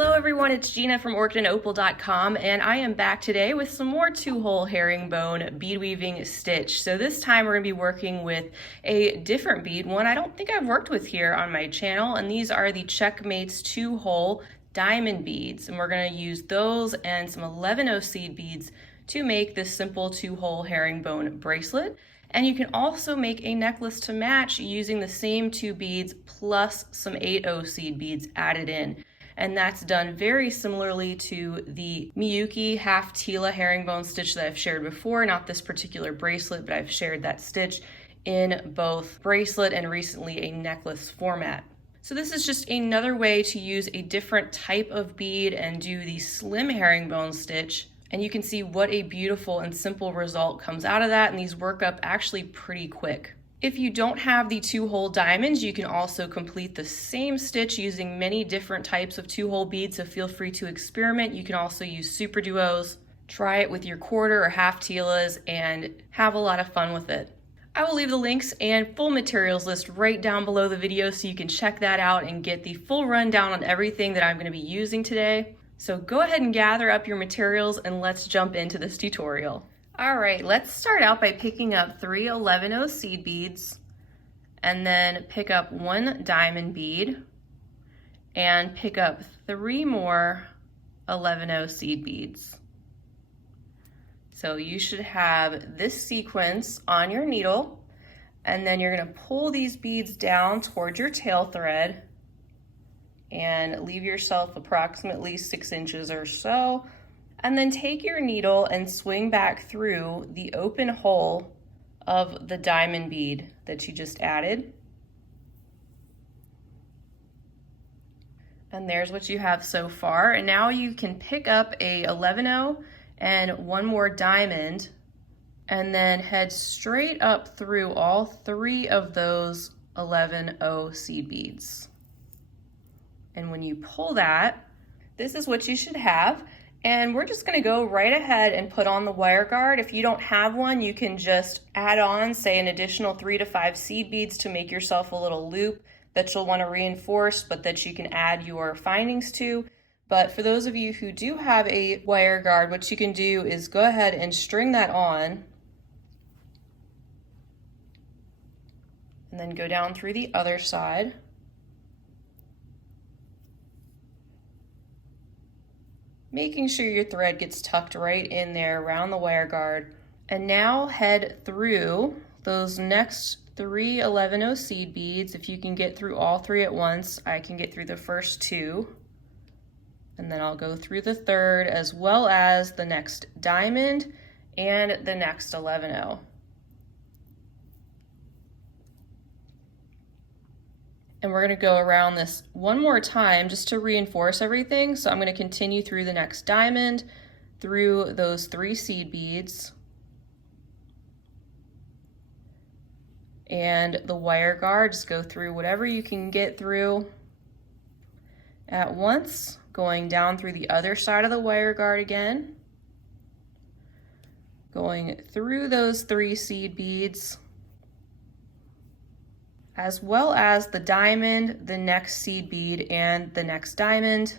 Hello everyone, it's Gina from orchidandopal.com, and I am back today with some more two-hole herringbone bead weaving stitch. So this time we're going to be working with a different bead, one I don't think I've worked with here on my channel, and these are the CzechMates two-hole diamond beads, and we're going to use those and some 11-0 seed beads to make this simple two-hole herringbone bracelet. And you can also make a necklace to match using the same two beads plus some 8-0 seed beads added in. And that's done very similarly to the Miyuki half Tila herringbone stitch that I've shared before. Not this particular bracelet, but I've shared that stitch in both bracelet and recently a necklace format. So this is just another way to use a different type of bead and do the slim herringbone stitch. And you can see what a beautiful and simple result comes out of that, and these work up actually pretty quick. If you don't have the two-hole diamonds, you can also complete the same stitch using many different types of two-hole beads, so feel free to experiment. You can also use SuperDuos, try it with your quarter or half Tilas, and have a lot of fun with it. I will leave the links and full materials list right down below the video so you can check that out and get the full rundown on everything that I'm going to be using today. So go ahead and gather up your materials and let's jump into this tutorial. All right, let's start out by picking up 3 11-0 seed beads and then pick up 1 diamond bead and pick up 3 more 11-0 seed beads. So you should have this sequence on your needle, and then you're going to pull these beads down towards your tail thread and leave yourself approximately 6 inches or so. And then take your needle and swing back through the open hole of the diamond bead that you just added. And there's what you have so far. And now you can pick up a 11-0 and 1 more diamond and then head straight up through all 3 of those 11-0 seed beads. And when you pull that, this is what you should have. And we're just gonna go right ahead and put on the wire guard. If you don't have one, you can just add on, say, an additional 3 to 5 seed beads to make yourself a little loop that you'll wanna reinforce, but that you can add your findings to. But for those of you who do have a wire guard, what you can do is go ahead and string that on, and then go down through the other side. Making sure your thread gets tucked right in there around the wire guard. And now head through those next 3 11-0 seed beads. If you can get through all 3 at once, I can get through the first 2. And then I'll go through the third, as well as the next diamond and the next 11-0. And we're going to go around this one more time just to reinforce everything. So I'm going to continue through the next diamond, through those 3 seed beads, and the wire guard. Just go through whatever you can get through at once, going down through the other side of the wire guard again, going through those 3 seed beads, as well as the diamond, the next seed bead, and the next diamond.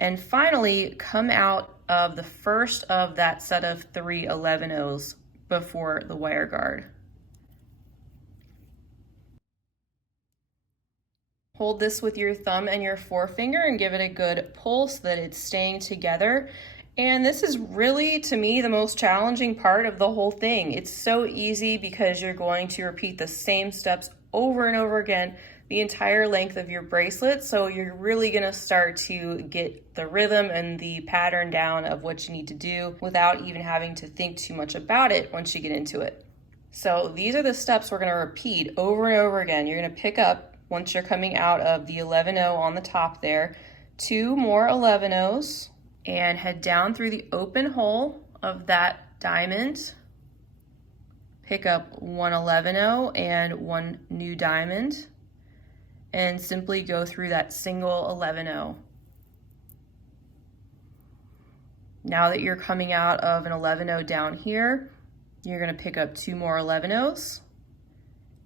And finally, come out of the first of that set of 3 11-0s before the wire guard. Hold this with your thumb and your forefinger and give it a good pull so that it's staying together. And this is really, to me, the most challenging part of the whole thing. It's so easy because you're going to repeat the same steps over and over again the entire length of your bracelet. So you're really gonna start to get the rhythm and the pattern down of what you need to do without even having to think too much about it once you get into it. So these are the steps we're gonna repeat over and over again. You're gonna pick up, once you're coming out of the 11-0 on the top there, 2 more 11-0s, and head down through the open hole of that diamond. Pick up 1 11-0 and 1 new diamond, and simply go through that single 11-0. Now that you're coming out of an 11-0 down here, you're going to pick up 2 more 11-0s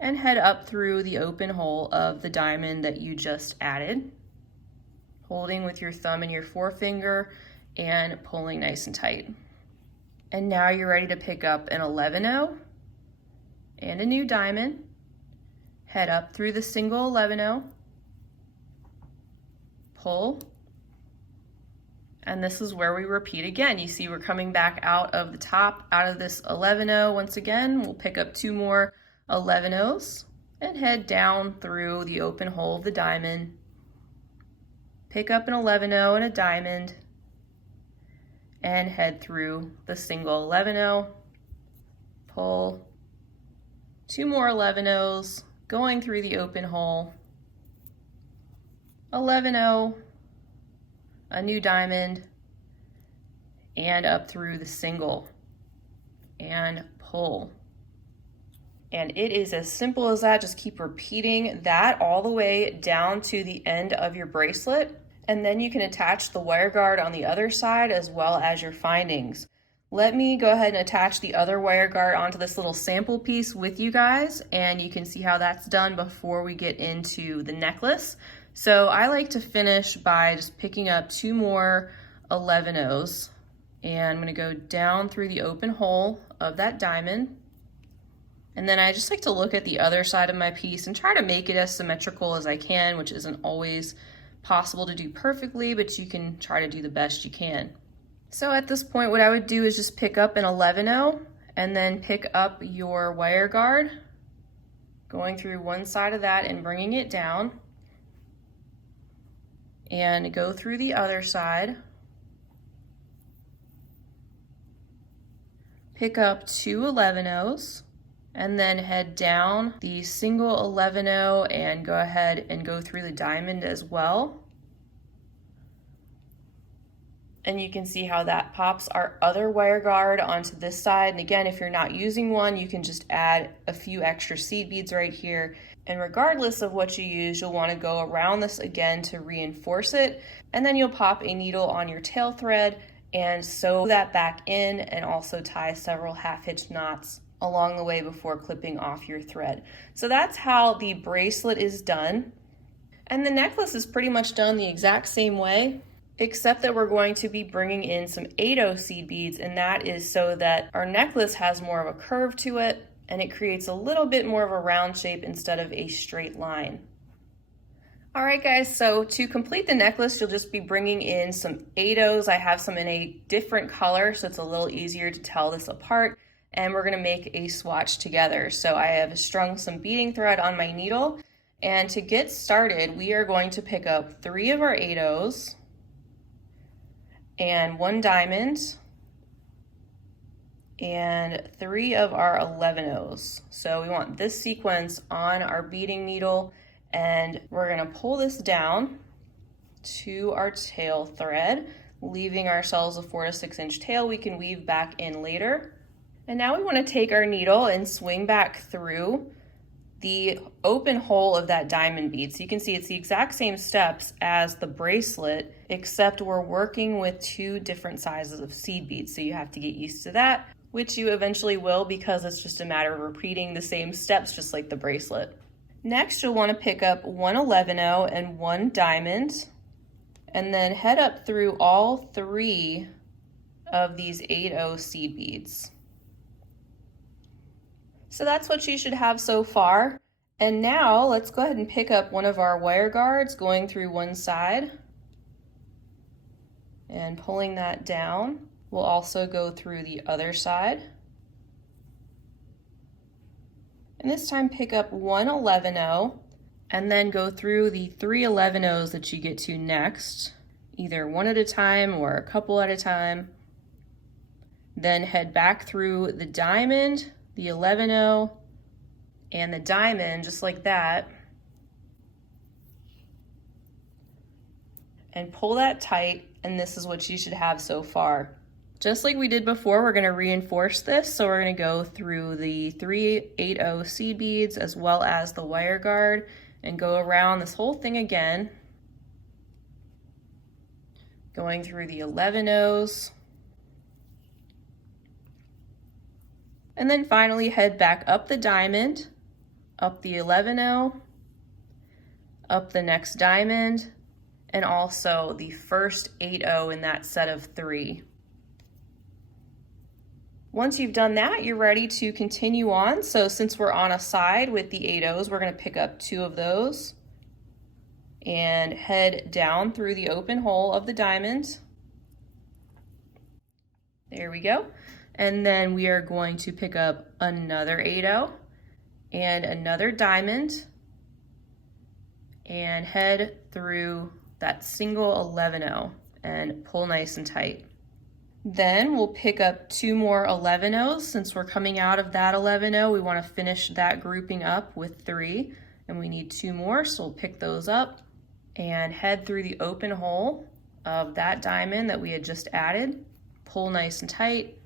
and head up through the open hole of the diamond that you just added. holding with your thumb and your forefinger and pulling nice and tight. And now you're ready to pick up an 11-0 and a new diamond, head up through the single 11-0, pull, and this is where we repeat again. You see we're coming back out of the top, out of this 11-0 once again. We'll pick up 2 more 11-0s and head down through the open hole of the diamond, pick up an 11-0 and a diamond, and head through the single 11-0, pull, 2 more 11-0s, going through the open hole, 11-0, a new diamond, and up through the single, and pull. And it is as simple as that. Just keep repeating that all the way down to the end of your bracelet. And then you can attach the wire guard on the other side as well as your findings. Let me go ahead and attach the other wire guard onto this little sample piece with you guys, and you can see how that's done before we get into the necklace. So I like to finish by just picking up 2 more 11-0s, and I'm gonna go down through the open hole of that diamond. And then I just like to look at the other side of my piece and try to make it as symmetrical as I can, which isn't always possible to do perfectly, but you can try to do the best you can. So at this point, what I would do is just pick up an 11-0 and then pick up your wire guard, going through one side of that and bringing it down, and go through the other side, pick up 2 11-0s, and then head down the single 11-0 and go ahead and go through the diamond as well. And you can see how that pops our other wire guard onto this side. And again, if you're not using one, you can just add a few extra seed beads right here. And regardless of what you use, you'll want to go around this again to reinforce it. And then you'll pop a needle on your tail thread and sew that back in, and also tie several half-hitch knots along the way before clipping off your thread. So that's how the bracelet is done. And the necklace is pretty much done the exact same way, except that we're going to be bringing in some 8-0 seed beads, and that is so that our necklace has more of a curve to it, and it creates a little bit more of a round shape instead of a straight line. All right, guys, so to complete the necklace, you'll just be bringing in some 8-0s. I have some in a different color, so it's a little easier to tell this apart, and we're gonna make a swatch together. So I have strung some beading thread on my needle, and to get started, we are going to pick up 3 of our 8-0s, and 1 diamond, and 3 of our 11-0s. So we want this sequence on our beading needle, and we're gonna pull this down to our tail thread, leaving ourselves a 4 to 6 inch tail we can weave back in later. And now we wanna take our needle and swing back through the open hole of that diamond bead. So you can see it's the exact same steps as the bracelet, except we're working with 2 different sizes of seed beads. So you have to get used to that, which you eventually will, because it's just a matter of repeating the same steps, just like the bracelet. Next, you'll want to pick up 1 11-0 and 1 diamond, and then head up through all 3 of these 8-0 seed beads. So that's what you should have so far. And now let's go ahead and pick up one of our wire guards, going through one side and pulling that down. We'll also go through the other side. And this time pick up 1 11-0 and then go through the 3 11-0s that you get to next, either one at a time or a couple at a time. Then head back through the diamond, the 11-0, and the diamond, just like that. And pull that tight, and this is what you should have so far. Just like we did before, we're gonna reinforce this, so we're gonna go through the 3 8-0 seed beads as well as the wire guard and go around this whole thing again, going through the 11-0s. And then finally head back up the diamond, up the 11-0, up the next diamond, and also the first 8-0 in that set of 3. Once you've done that, you're ready to continue on. So since we're on a side with the 8-0s, we're going to pick up 2 of those and head down through the open hole of the diamond. There we go. And then we are going to pick up another 8-0 and another diamond and head through that single 11-0 and pull nice and tight. Then we'll pick up 2 more 11-0s. Since we're coming out of that 11-0, we want to finish that grouping up with 3, and we need 2 more, so we'll pick those up and head through the open hole of that diamond that we had just added, pull nice and tight,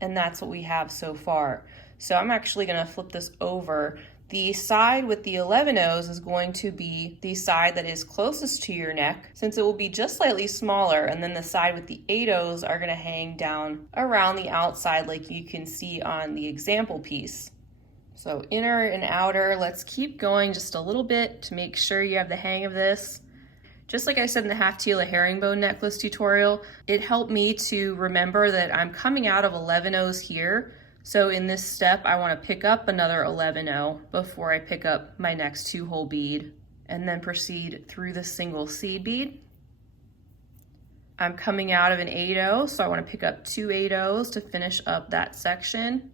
and that's what we have so far. So I'm actually going to flip this over. The side with the 11-0s is going to be the side that is closest to your neck, since it will be just slightly smaller, and then the side with the 8-0s are going to hang down around the outside like you can see on the example piece. So inner and outer, let's keep going just a little bit to make sure you have the hang of this. Just like I said in the half Tila herringbone necklace tutorial, it helped me to remember that I'm coming out of 11-0s here. So in this step, I want to pick up another 11-0 before I pick up my next 2-hole bead, and then proceed through the single seed bead. I'm coming out of an 8-0, so I want to pick up 2 8-0s to finish up that section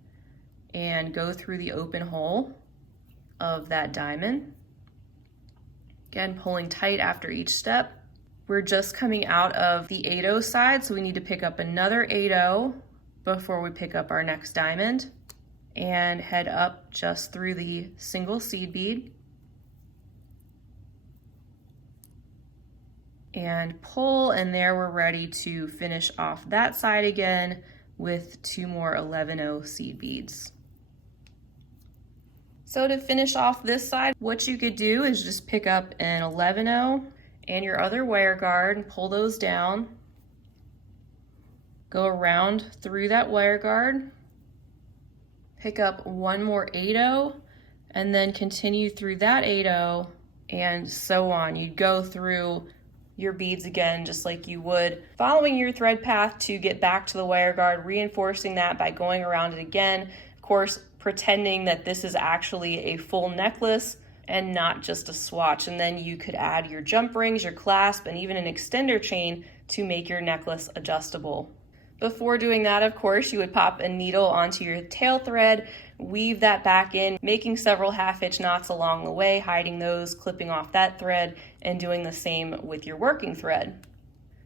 and go through the open hole of that diamond. Again, pulling tight after each step. We're just coming out of the 8-0 side, so we need to pick up another 8-0 before we pick up our next diamond and head up just through the single seed bead and pull, and there we're ready to finish off that side again with 2 more 11-0 seed beads. So to finish off this side, what you could do is just pick up an 11-0 and your other wire guard and pull those down. Go around through that wire guard, pick up 1 more 8-0, and then continue through that 8-0, and so on. You'd go through your beads again just like you would, following your thread path to get back to the wire guard, reinforcing that by going around it again. Of course, pretending that this is actually a full necklace and not just a swatch. And then you could add your jump rings, your clasp, and even an extender chain to make your necklace adjustable. Before doing that, of course, you would pop a needle onto your tail thread, weave that back in, making several half-hitch knots along the way, hiding those, clipping off that thread, and doing the same with your working thread.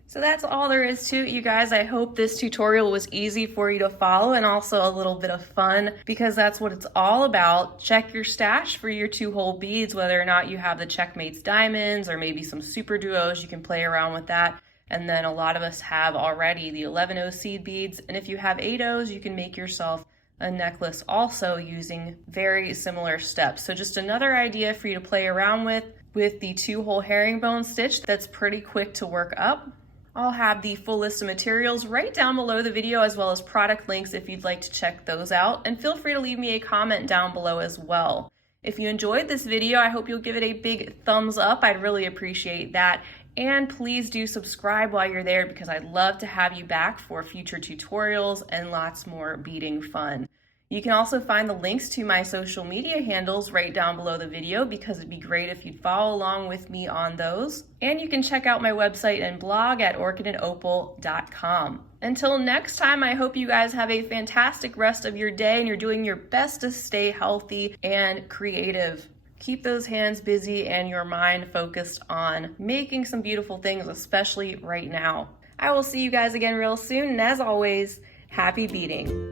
So that's all there is to it, you guys. I hope this tutorial was easy for you to follow and also a little bit of fun, because that's what it's all about. Check your stash for your 2-hole beads, whether or not you have the CzechMates diamonds or maybe some SuperDuos. You can play around with that. And then a lot of us have already the 11-0 seed beads. And if you have 8-0s, you can make yourself a necklace also using very similar steps. So just another idea for you to play around with the 2-hole herringbone stitch that's pretty quick to work up. I'll have the full list of materials right down below the video, as well as product links if you'd like to check those out. And feel free to leave me a comment down below as well. If you enjoyed this video, I hope you'll give it a big thumbs up. I'd really appreciate that. And please do subscribe while you're there, because I'd love to have you back for future tutorials and lots more beading fun. You can also find the links to my social media handles right down below the video, because it'd be great if you'd follow along with me on those. And you can check out my website and blog at orchidandopal.com. Until next time, I hope you guys have a fantastic rest of your day and you're doing your best to stay healthy and creative. Keep those hands busy and your mind focused on making some beautiful things, especially right now. I will see you guys again real soon, and as always, happy beading.